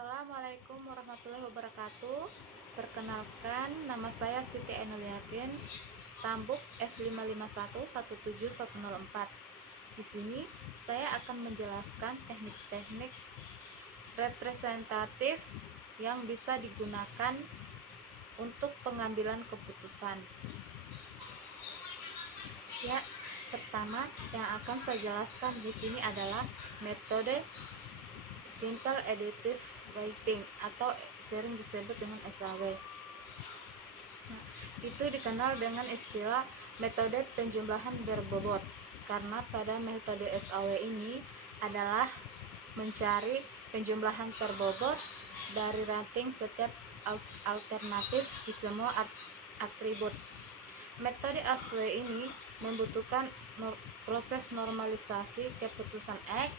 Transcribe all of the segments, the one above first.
Assalamualaikum warahmatullahi wabarakatuh. Perkenalkan, nama saya Siti Ainuliatin, Stambuk F55117104. Di sini saya akan menjelaskan teknik-teknik representatif yang bisa digunakan untuk pengambilan keputusan. Ya, pertama yang akan saya jelaskan di sini adalah metode Simple Additive Writing atau sering disebut dengan SAW. Nah, itu dikenal dengan istilah metode penjumlahan berbobot karena pada metode SAW ini adalah mencari penjumlahan terbobot dari rating setiap alternatif di semua atribut. Metode SAW ini membutuhkan proses normalisasi keputusan X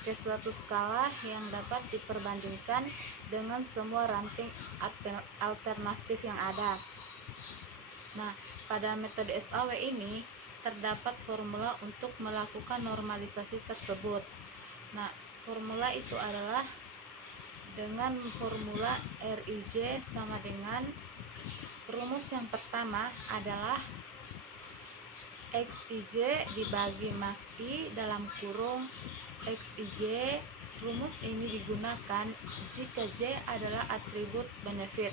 ke suatu skala yang dapat diperbandingkan dengan semua ranting alternatif yang ada. Nah, pada metode SAW ini terdapat formula untuk melakukan normalisasi tersebut. Nah, formula itu adalah dengan formula Rij sama dengan rumus yang pertama adalah Xij dibagi Max I dalam kurung Xij. Rumus ini digunakan jika J adalah atribut benefit.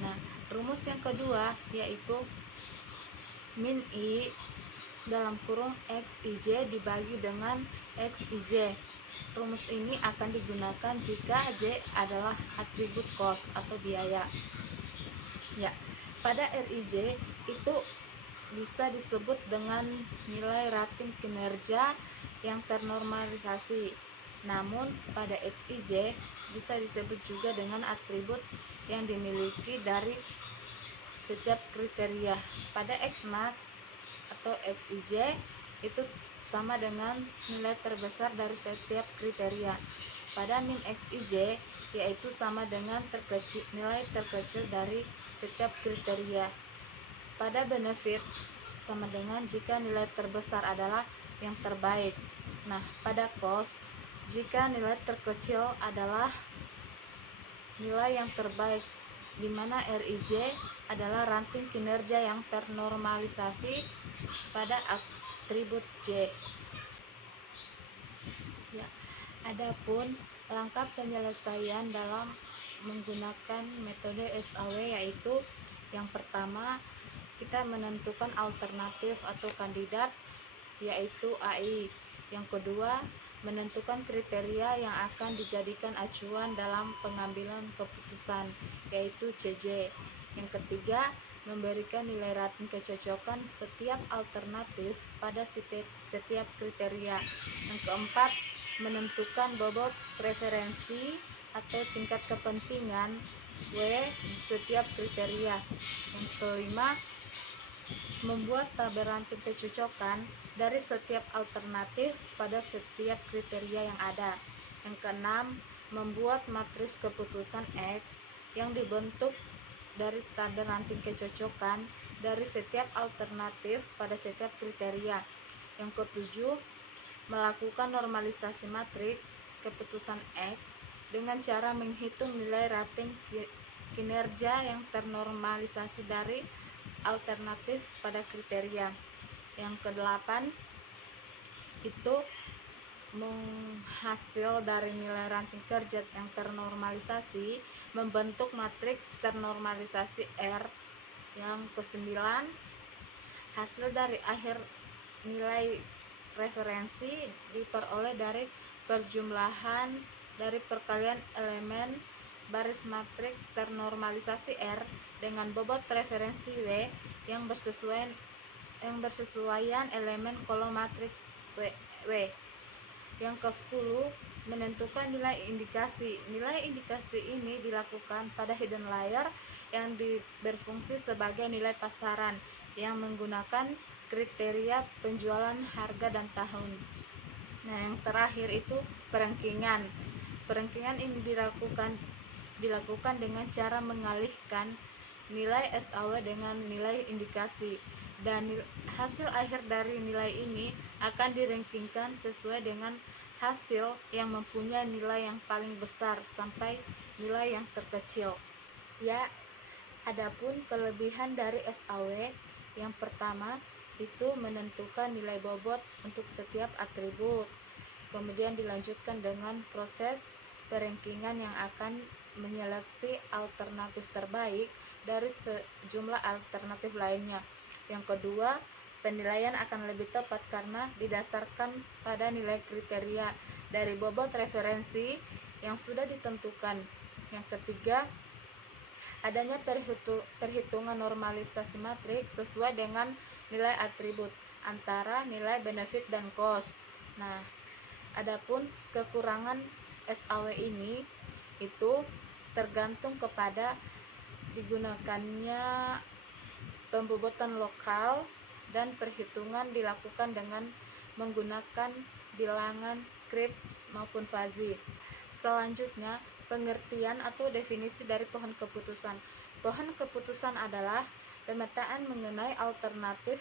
Nah, rumus yang kedua yaitu min I dalam kurung Xij dibagi dengan Xij. Rumus ini akan digunakan jika J adalah atribut cost atau biaya. Ya, pada Rij itu bisa disebut dengan nilai rating kinerja yang ternormalisasi. Namun pada Xij bisa disebut juga dengan atribut yang dimiliki dari setiap kriteria. Pada Xmax atau Xij itu sama dengan nilai terbesar dari setiap kriteria. Pada min Xij yaitu sama dengan nilai terkecil dari setiap kriteria. Pada benefit sama dengan jika nilai terbesar adalah yang terbaik. Nah, pada cost jika nilai terkecil adalah nilai yang terbaik, di mana Rij adalah ranting kinerja yang ternormalisasi pada atribut J. Ya, adapun langkah penyelesaian dalam menggunakan metode SAW yaitu yang pertama kita menentukan alternatif atau kandidat yaitu AI. Yang kedua, menentukan kriteria yang akan dijadikan acuan dalam pengambilan keputusan yaitu CJ. Yang ketiga, memberikan nilai rating kecocokan setiap alternatif pada setiap kriteria. Yang keempat, menentukan bobot preferensi atau tingkat kepentingan W di setiap kriteria. Yang kelima, membuat tabel ranting kecocokan dari setiap alternatif pada setiap kriteria yang ada. Yang keenam, membuat matriks keputusan X yang dibentuk dari tabel ranting kecocokan dari setiap alternatif pada setiap kriteria. Yang ketujuh, melakukan normalisasi matriks keputusan X dengan cara menghitung nilai rating kinerja yang ternormalisasi dari alternatif pada kriteria. Yang kedelapan itu menghasil dari nilai ranting kerja yang ternormalisasi membentuk matriks ternormalisasi R. Yang kesembilan, hasil dari akhir nilai referensi diperoleh dari perjumlahan dari perkalian elemen baris matriks ternormalisasi R dengan bobot referensi W yang bersesuaian elemen kolom matriks W. Yang ke-10, menentukan nilai indikasi. Nilai indikasi ini dilakukan pada hidden layer yang berfungsi sebagai nilai pasaran yang menggunakan kriteria penjualan harga dan tahun. Nah, yang terakhir itu perankingan. Perankingan ini dilakukan dengan cara mengalihkan nilai SAW dengan nilai indikasi, dan hasil akhir dari nilai ini akan dirankingkan sesuai dengan hasil yang mempunyai nilai yang paling besar sampai nilai yang terkecil. Ya, adapun kelebihan dari SAW, yang pertama itu menentukan nilai bobot untuk setiap atribut. Kemudian dilanjutkan dengan proses perankingan yang akan menyeleksi alternatif terbaik dari sejumlah alternatif lainnya. Yang kedua, penilaian akan lebih tepat karena didasarkan pada nilai kriteria dari bobot referensi yang sudah ditentukan. Yang ketiga, adanya perhitungan normalisasi matriks sesuai dengan nilai atribut antara nilai benefit dan cost. Nah, adapun kekurangan SAW ini itu tergantung kepada digunakannya pembobotan lokal dan perhitungan dilakukan dengan menggunakan bilangan Kripps maupun fuzzy. Selanjutnya, pengertian atau definisi dari pohon keputusan. Pohon keputusan adalah pemetaan mengenai alternatif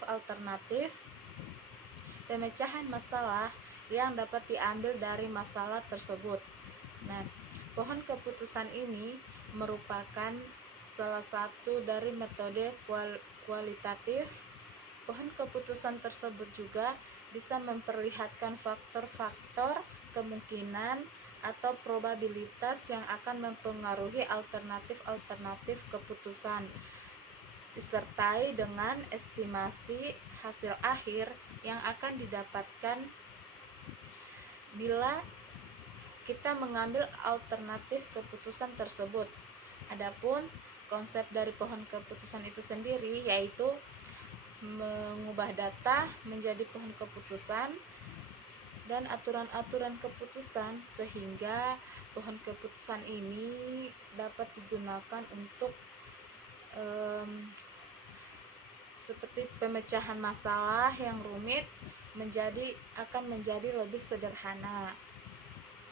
pemecahan masalah yang dapat diambil dari masalah tersebut. Nah, pohon keputusan ini merupakan salah satu dari metode kualitatif. Pohon keputusan tersebut juga bisa memperlihatkan faktor-faktor kemungkinan atau probabilitas yang akan mempengaruhi alternatif keputusan, disertai dengan estimasi hasil akhir yang akan didapatkan bila kita mengambil alternatif keputusan tersebut. Adapun konsep dari pohon keputusan itu sendiri yaitu mengubah data menjadi pohon keputusan dan aturan-aturan keputusan sehingga pohon keputusan ini dapat digunakan untuk seperti pemecahan masalah yang rumit akan menjadi lebih sederhana.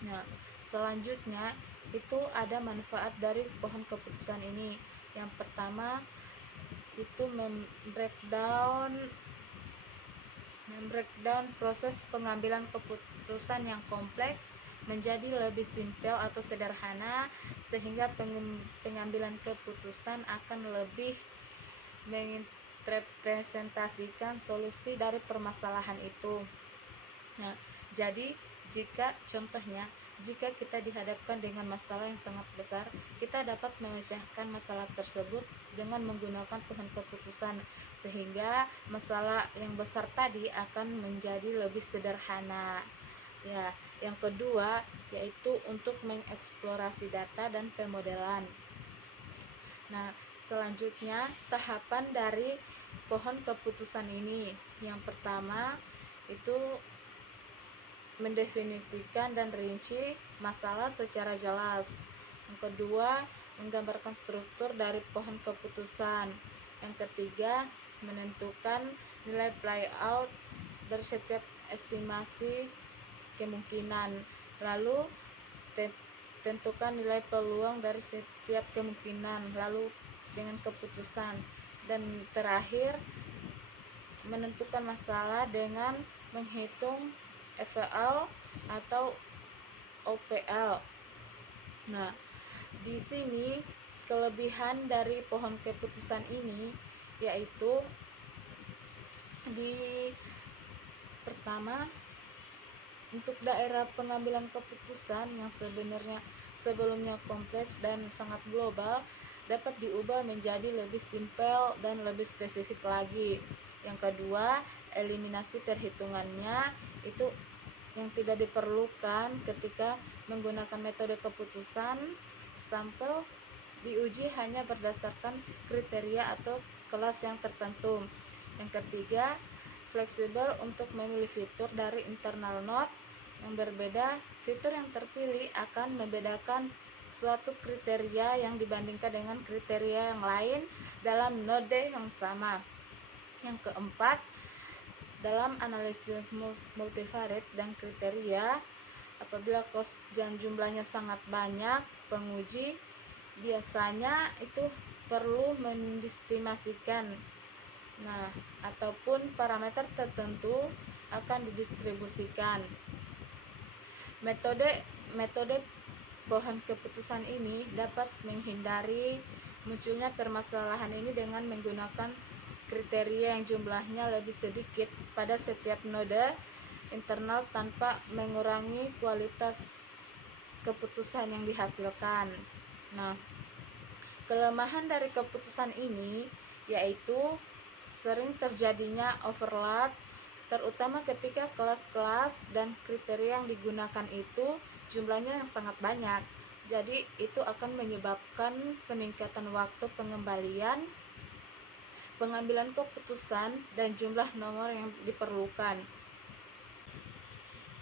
Nah, selanjutnya itu ada manfaat dari pohon keputusan ini. Yang pertama itu membreakdown proses pengambilan keputusan yang kompleks menjadi lebih simpel atau sederhana, sehingga pengambilan keputusan akan lebih merepresentasikan solusi dari permasalahan itu. Nah, jadi jika kita dihadapkan dengan masalah yang sangat besar, kita dapat memecahkan masalah tersebut dengan menggunakan pohon keputusan, sehingga masalah yang besar tadi akan menjadi lebih sederhana. Ya, yang kedua yaitu untuk mengeksplorasi data dan pemodelan. Nah, selanjutnya tahapan dari pohon keputusan ini. Yang pertama itu mendefinisikan dan rinci masalah secara jelas. Yang kedua, menggambarkan struktur dari pohon keputusan. Yang ketiga, menentukan nilai playout dari setiap estimasi kemungkinan. Lalu tentukan nilai peluang dari setiap kemungkinan, lalu dengan keputusan. Dan terakhir, menentukan masalah dengan menghitung FPL atau OPL. Nah, di sini kelebihan dari pohon keputusan ini yaitu pertama, untuk daerah pengambilan keputusan yang sebenarnya sebelumnya kompleks dan sangat global dapat diubah menjadi lebih simpel dan lebih spesifik lagi. Yang kedua, eliminasi perhitungannya itu yang tidak diperlukan ketika menggunakan metode keputusan. Sampel diuji hanya berdasarkan kriteria atau kelas yang tertentu. Yang ketiga, fleksibel untuk memilih fitur dari internal node yang berbeda. Fitur yang terpilih akan membedakan suatu kriteria yang dibandingkan dengan kriteria yang lain dalam node yang sama. Yang keempat, dalam analisis multivariate dan kriteria, apabila cost dan jumlahnya sangat banyak, penguji biasanya itu perlu mendistimasikan. Nah, ataupun parameter tertentu akan didistribusikan. Metode metode pohon keputusan ini dapat menghindari munculnya permasalahan ini dengan menggunakan kriteria yang jumlahnya lebih sedikit pada setiap node internal tanpa mengurangi kualitas keputusan yang dihasilkan. Nah, kelemahan dari keputusan ini yaitu sering terjadinya overlap, terutama ketika kelas-kelas dan kriteria yang digunakan itu jumlahnya yang sangat banyak. Jadi itu akan menyebabkan peningkatan waktu pengambilan keputusan dan jumlah nomor yang diperlukan.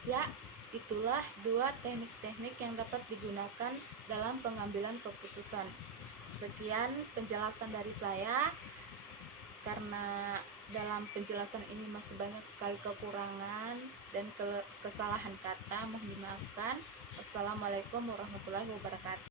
Ya, itulah dua teknik-teknik yang dapat digunakan dalam pengambilan keputusan. Sekian penjelasan dari saya. Karena dalam penjelasan ini masih banyak sekali kekurangan dan kesalahan kata, mohon dimaafkan. Wassalamualaikum warahmatullahi wabarakatuh.